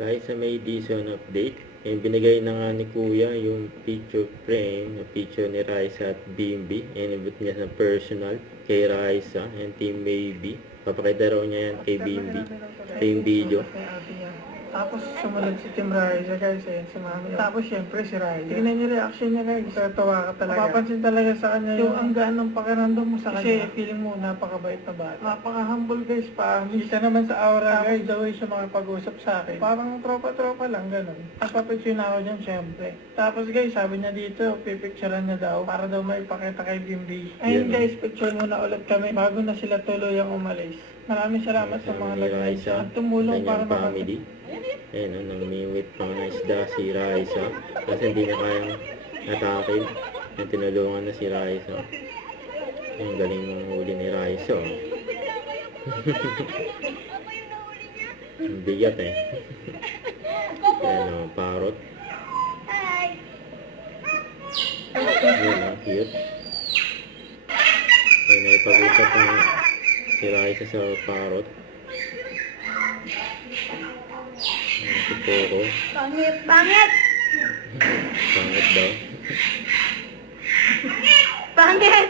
Guys, sa may Dizon update, binigay na nga ni Kuya yung picture frame, na picture ni Raisa at Bimby. Inabot niya sa personal kay Raisa and Team Maybe. Papakita raw niya yan kay Bimby sa yung video. Tapos sumunod si Team Raisa guys, ayan si Mami. Tapos syempre si Raisa. Tignan niyo reaction niya guys. Tatawa ka talaga. Mapapansin talaga sa kanya yung ang gaan ng pakiramdam mo sa kanya. Kasi feeling mo napakabait na bata. Napaka-humble guys pa. Kita naman sa aura guys, the way siya makapag-usap sa akin. Parang tropa-tropa lang, ganun. Napapicture na ako dyan syempre. Tapos guys, sabi niya dito, pipicturean niya daw para daw maipakita kay Bimby. Ayun guys, picture muna ulit kami bago na sila tuluyang umalis. Maraming salamat sa mga nag-like at tumulong para family. Ayun, namimit pa na isda si Raisa kasi hindi na kayang atakin. Tinulungan na si Raisa. Ang galing ng huli ni Raisa. Ang bigat eh. Ayan, parrot. Ayan, ang cute. Ayan, naipag-usap ng si Raisa sa parrot. Si Coco. Pangit! Pangit! Pangit daw. Pangit!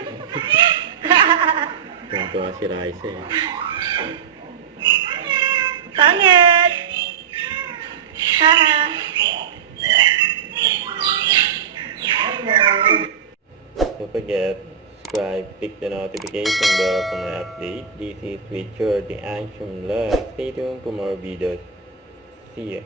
Tuntua si Raisa eh. Pangit! Haha! Don't forget, subscribe, click the notification bell for my update. This is Richard, the Action Vlog. Stay tuned for more videos. See ya.